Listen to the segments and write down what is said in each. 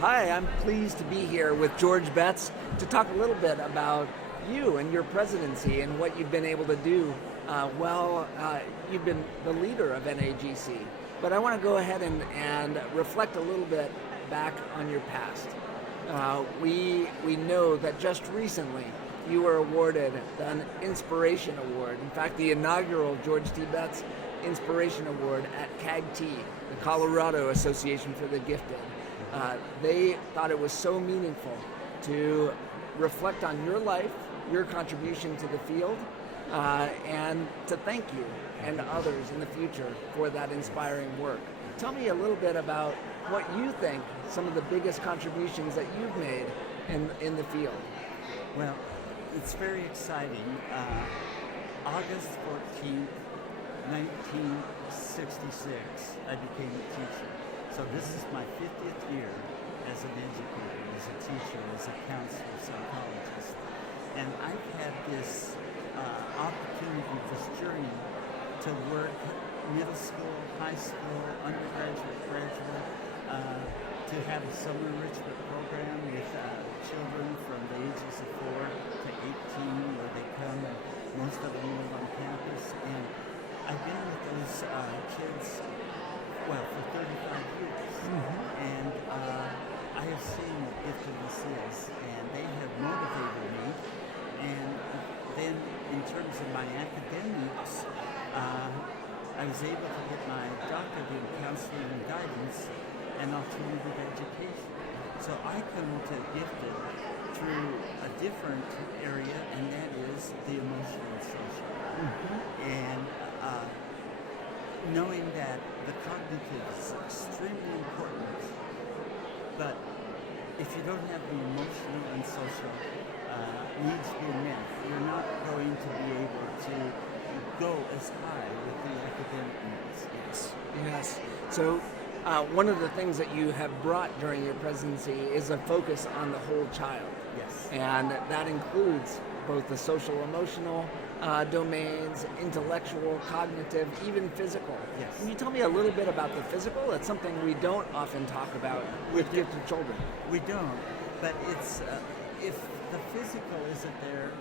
Hi, I'm pleased to be here with George Betts to talk a little bit about you and your presidency and what you've been able to do. You've been the leader of NAGC, but I want to go ahead and reflect a little bit back on your past. We know that just recently you were awarded an Inspiration Award. In fact, the inaugural George T. Betts Inspiration Award at CAGT, the Colorado Association for the Gifted. They thought it was so meaningful to reflect on your life, your contribution to the field, and to thank you and others in the future for that inspiring work. Tell me a little bit about what you think some of the biggest contributions that you've made in the field. Well, it's very exciting. August 14th, 1966, I became a teacher. So this is my 50th year as an educator, as a teacher, as a counselor, psychologist. And I've had this opportunity, this journey to work middle school, high school, undergraduate, graduate, to have a summer enrichment program with children from the ages of 4 to 18 where they come and most of them live on campus. And I've been with those kids, for 35 years. And I have seen what giftedness is, and they have motivated me. And then in terms of my academics, I was able to get my doctorate in counseling and guidance and alternative education. So I come to gifted through a different area, and that is the emotional and social. And knowing that the cognitive is extremely important, but if you don't have the emotional and social needs being met, you're not going to be able to go as high with the academic needs. Yes. So one of the things that you have brought during your presidency is a focus on the whole child. Yes. And that includes both the social, emotional domains, intellectual, cognitive, even physical. Yes. Can you tell me a little bit about the physical? It's something we don't often talk about with gifted children. We don't, but it's if the physical isn't there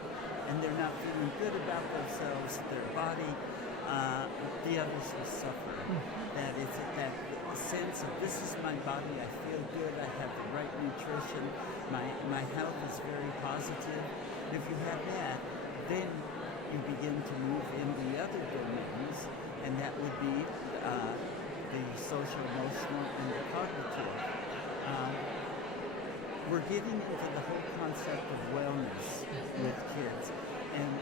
and they're not feeling good about themselves, their body, the others will suffer. That it's that sense of this is my body, I feel good, I have the right nutrition, my health is very positive. If you have that, then you begin to move in the other domains, and that would be the social, emotional, and the cognitive. We're getting into the whole concept of wellness with kids, and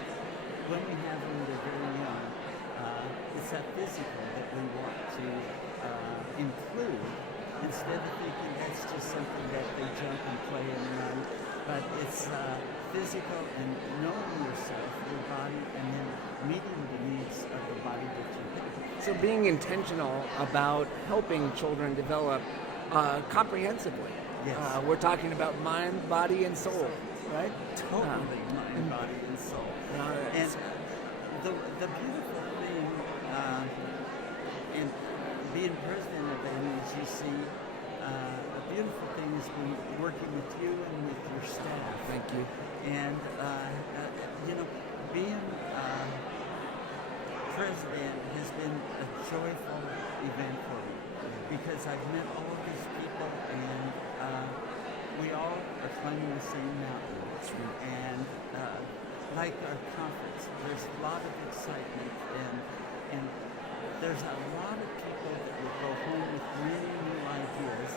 when we have them, they're very young. It's that physical that we want to include, instead of thinking that's just something that they jump and play and run, but it's physical and knowing yourself, your body, and then meeting the needs of the body that you have. So being intentional about helping children develop comprehensively. Yes. We're talking about mind, body, and soul, right? Totally mind, body, and soul. And the beautiful thing in being president of the NAGC, the beautiful thing is working with you and with your staff. Thank you. And being president has been a joyful event for me because I've met all of these people, and we all are climbing the same mountain. And like our conference, there's a lot of excitement, and there's a lot of people that will go home with many new ideas,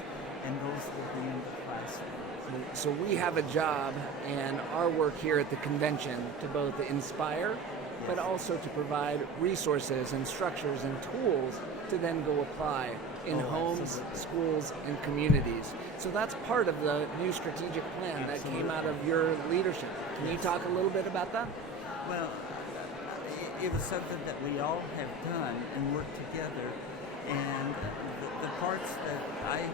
and those will be in the classroom. So we have a job and our work here at the convention to both inspire, but also to provide resources and structures and tools to then go apply in homes, schools, and communities. So that's part of the new strategic plan that came out of your leadership. Can you talk a little bit about that? Well, it was something that we all have done and worked together, and the parts that I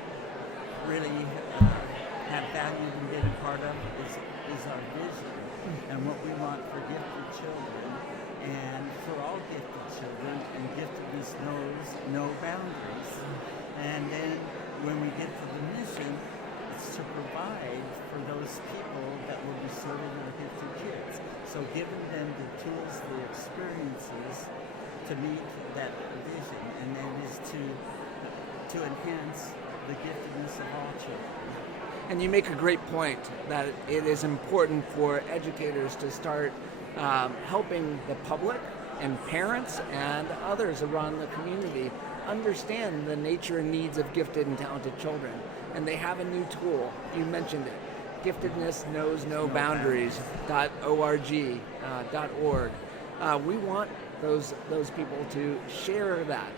really have valued and been a part of is our vision and what we want for gifted children, and for all gifted children, and giftedness knows no boundaries. And then when we get to the mission, it's those people that will be serving our gifted kids. So giving them the tools, the experiences to meet that vision, and that is to enhance the giftedness of all children. And you make a great point that it is important for educators to start helping the public and parents and others around the community understand the nature and needs of gifted and talented children. And they have a new tool. You mentioned it. Giftedness Knows No Boundaries. .org. We want those people to share that,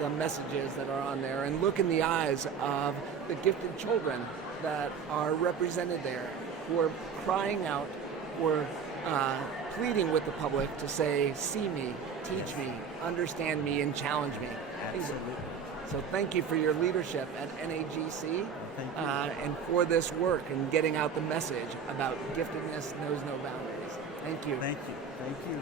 the messages that are on there, and look in the eyes of the gifted children that are represented there, who are crying out, who are pleading with the public to say, see me, teach me, understand me, and challenge me. Absolutely. So thank you for your leadership at NAGC Thank you. and for this work and getting out the message about giftedness knows no boundaries. Thank you. Thank you. Thank you.